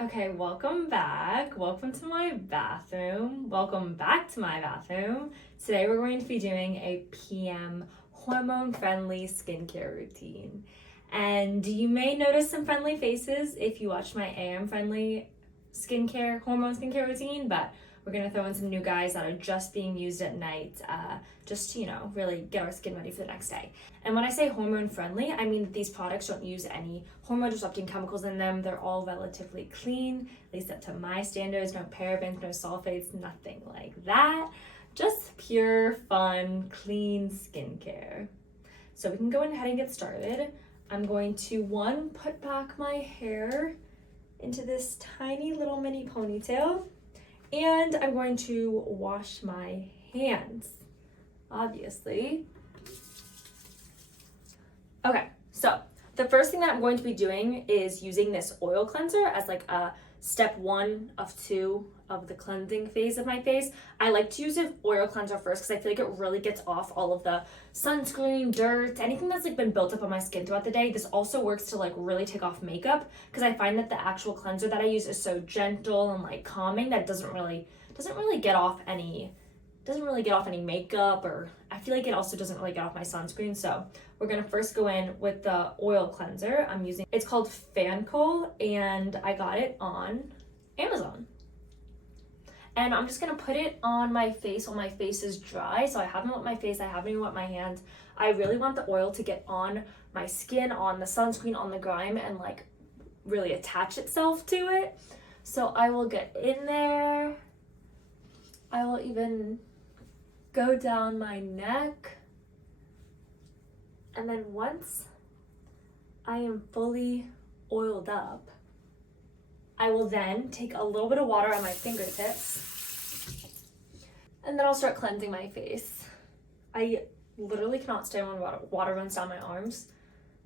Okay, welcome back. Welcome to my bathroom. Welcome back to my bathroom. Today we're going to be doing a PM hormone-friendly skincare routine. And you may notice some friendly faces if you watch my AM-friendly hormone skincare routine, but we're going to throw in some new guys that are just being used at night, just to, really get our skin ready for the next day. And when I say hormone friendly, I mean that these products don't use any hormone disrupting chemicals in them. They're all relatively clean, at least up to my standards. No parabens, no sulfates, nothing like that. Just pure, fun, clean skincare. So we can go ahead and get started. I'm going to, put back my hair into this tiny little mini ponytail. And I'm going to wash my hands, obviously. Okay, so the first thing that I'm going to be doing is using this oil cleanser as like a step 1 of 2 of the cleansing phase of my face. I like to use an oil cleanser first because I feel like it really gets off all of the sunscreen, dirt, anything that's like been built up on my skin throughout the day. This also works to like really take off makeup because I find that the actual cleanser that I use is so gentle and like calming that it doesn't really get off any makeup, or I feel like it also doesn't really get off my sunscreen. So we're gonna first go in with the oil cleanser. It's called Fancol and I got it on Amazon. And I'm just gonna put it on my face while my face is dry. So I haven't wet my face, I haven't even wet my hands. I really want the oil to get on my skin, on the sunscreen, on the grime, and like really attach itself to it. So I will get in there. I will even go down my neck. And then once I am fully oiled up, I will then take a little bit of water on my fingertips and then I'll start cleansing my face. I literally cannot stand when water runs down my arms,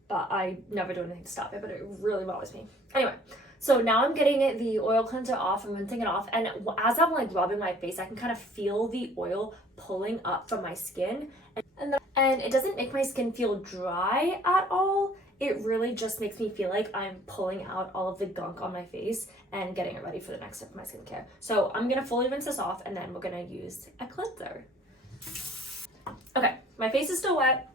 but I never do anything to stop it, but it really bothers me. Anyway, so now I'm getting the oil cleanser off, I'm rinsing it off, and as I'm like rubbing my face, I can kind of feel the oil pulling up from my skin, and it doesn't make my skin feel dry at all. It really just makes me feel like I'm pulling out all of the gunk on my face and getting it ready for the next step of my skincare. So I'm gonna fully rinse this off and then we're gonna use a cleanser. Okay, my face is still wet.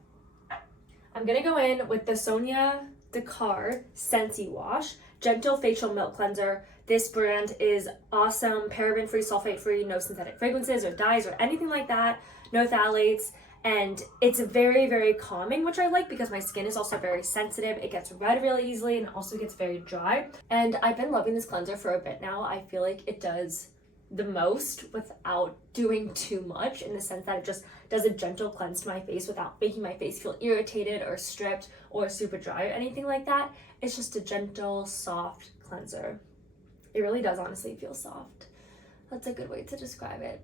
I'm gonna go in with the Sonia Dakar Sensi Wash Gentle Facial Milk Cleanser. This brand is awesome, paraben-free, sulfate-free, no synthetic fragrances or dyes or anything like that, no phthalates. And it's very, very calming, which I like because my skin is also very sensitive. It gets red really easily and also gets very dry. And I've been loving this cleanser for a bit now. I feel like it does the most without doing too much, in the sense that it just does a gentle cleanse to my face without making my face feel irritated or stripped or super dry or anything like that. It's just a gentle, soft cleanser. It really does honestly feel soft. That's a good way to describe it.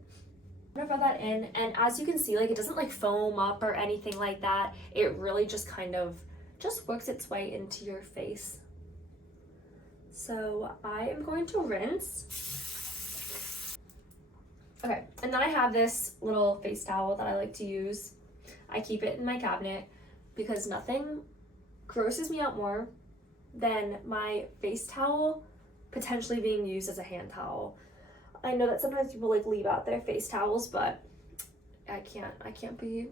I'm gonna rub that in, and as you can see, like, it doesn't like foam up or anything like that. It really just kind of just works its way into your face. So I am going to rinse. Okay, and then I have this little face towel that I like to use. I keep it in my cabinet because nothing grosses me out more than my face towel potentially being used as a hand towel. I know that sometimes people like leave out their face towels, but I can't be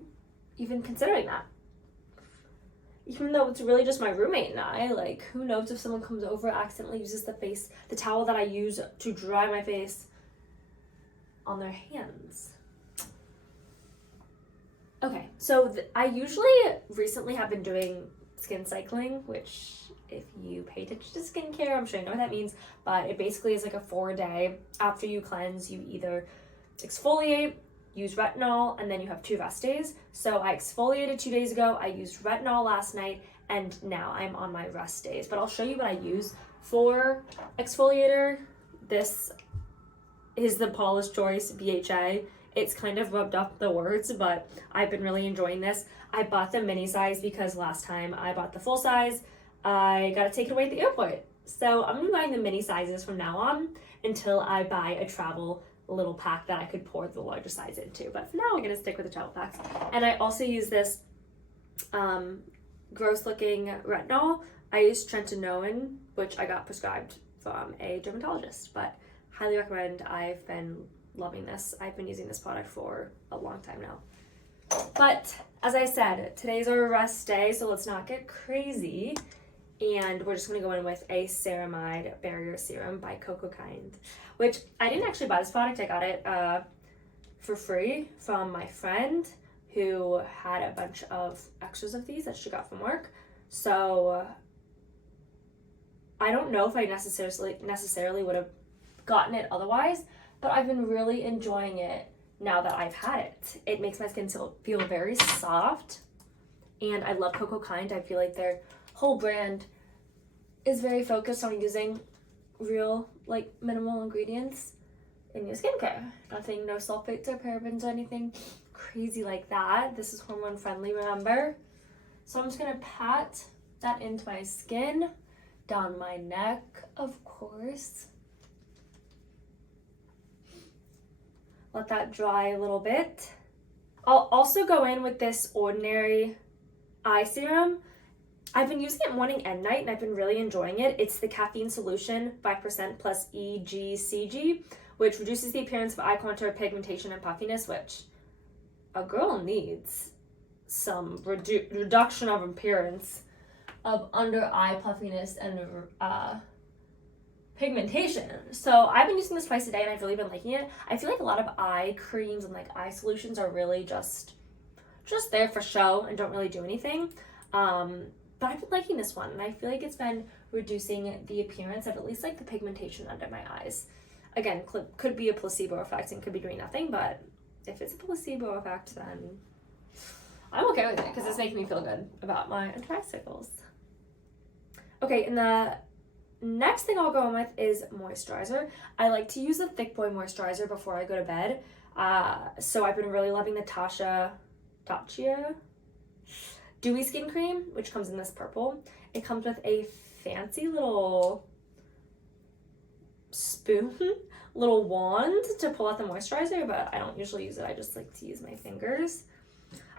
even considering that. Even though it's really just my roommate and I, like, who knows if someone comes over, accidentally uses the towel that I use to dry my face on their hands. Okay, so I usually recently have been doing skin cycling, which if you pay attention to skincare, I'm sure you know what that means, but it basically is like a 4-day. After you cleanse, you either exfoliate, use retinol, and then you have 2 rest days. So I exfoliated 2 days ago, I used retinol last night, and now I'm on my rest days. But I'll show you what I use for exfoliator. This is the Paula's Choice BHA. It's kind of rubbed up the words, but I've been really enjoying this. I bought the mini size because last time I bought the full size, I got to take it away at the airport. So I'm gonna be buying the mini sizes from now on until I buy a travel little pack that I could pour the larger size into. But for now, we're gonna stick with the travel packs. And I also use this gross looking retinol. I use tretinoin, which I got prescribed from a dermatologist, but highly recommend. I've been loving this. I've been using this product for a long time now. But as I said, today's our rest day, so let's not get crazy. And we're just going to go in with a Ceramide Barrier Serum by Cocokind, which I didn't actually buy this product. I got it for free from my friend who had a bunch of extras of these that she got from work. So I don't know if I necessarily would have gotten it otherwise, but I've been really enjoying it now that I've had it. It makes my skin feel very soft, and I love Cocokind. I feel like their whole brand is very focused on using real, like, minimal ingredients in your skincare. Nothing, no sulfates or parabens or anything crazy like that. This is hormone friendly, remember? So I'm just gonna pat that into my skin, down my neck, of course. Let that dry a little bit. I'll also go in with this Ordinary eye serum. I've been using it morning and night, and I've been really enjoying it. It's the caffeine solution, 5% plus EGCG, which reduces the appearance of eye contour, pigmentation, and puffiness, which a girl needs some reduction of appearance of under eye puffiness and pigmentation. So I've been using this twice a day, and I've really been liking it. I feel like a lot of eye creams and like eye solutions are really just there for show and don't really do anything. But I've been liking this one, and I feel like it's been reducing the appearance of at least like the pigmentation under my eyes. Again, could be a placebo effect and could be doing nothing, but if it's a placebo effect, then I'm okay with it because it's making me feel good about my under eye circles. Okay, and the next thing I'll go in with is moisturizer. I like to use a thick boy moisturizer before I go to bed. So I've been really loving the Tatcha Dewy Skin Cream, which comes in this purple. It comes with a fancy little spoon, little wand to pull out the moisturizer, but I don't usually use it. I just like to use my fingers.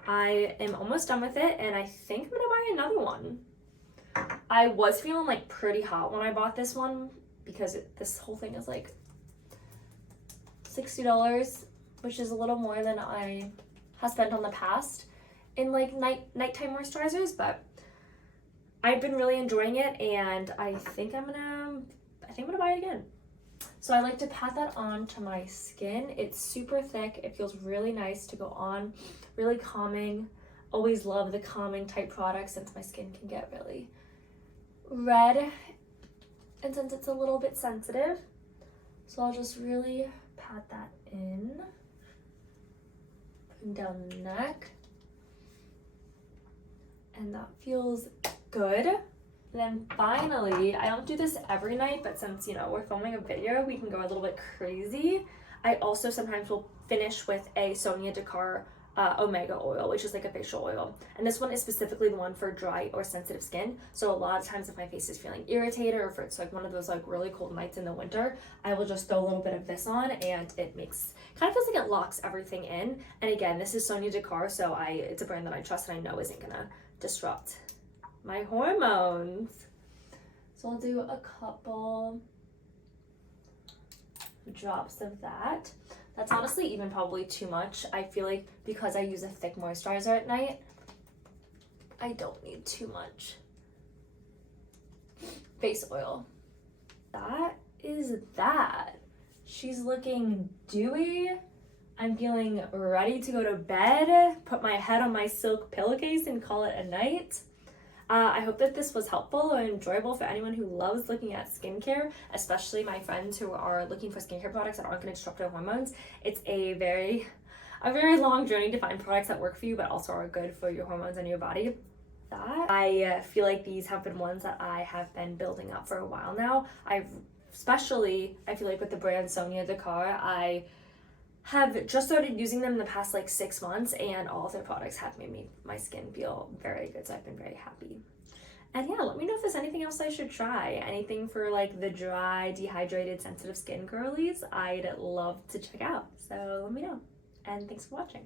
I am almost done with it, and I think I'm gonna buy another one. I was feeling like pretty hot when I bought this one because this whole thing is like $60, which is a little more than I have spent on the past in like nighttime moisturizers, but I've been really enjoying it, and I think I'm gonna buy it again. So I like to pat that onto my skin. It's super thick. It feels really nice to go on, really calming. Always love the calming type products since my skin can get really red, and since it's a little bit sensitive. So I'll just really pat that in, putting down the neck. And that feels good. And then finally, I don't do this every night, but since, you know, we're filming a video, we can go a little bit crazy. I also sometimes will finish with a Sonia Dakar Omega oil, which is like a facial oil. And this one is specifically the one for dry or sensitive skin. So a lot of times if my face is feeling irritated, or if it's like one of those like really cold nights in the winter, I will just throw a little bit of this on, and it kind of feels like it locks everything in. And again, this is Sonia Dakar, so it's a brand that I trust and I know isn't gonna disrupt my hormones. So I'll do a couple drops of that. That's honestly even probably too much. I feel like because I use a thick moisturizer at night, I don't need too much face oil. That is that. She's looking dewy. I'm feeling ready to go to bed, put my head on my silk pillowcase and call it a night. I hope that this was helpful or enjoyable for anyone who loves looking at skincare, especially my friends who are looking for skincare products that aren't going to disrupt their hormones. It's a very long journey to find products that work for you but also are good for your hormones and your body. I feel like these have been ones that I have been building up for a while now. I feel like with the brand Sonia Dakar, I have just started using them in the past like 6 months, and all of their products have made my skin feel very good, so I've been very happy. And yeah, let me know if there's anything else I should try. Anything for like the dry, dehydrated, sensitive skin girlies, I'd love to check out. So let me know. And thanks for watching.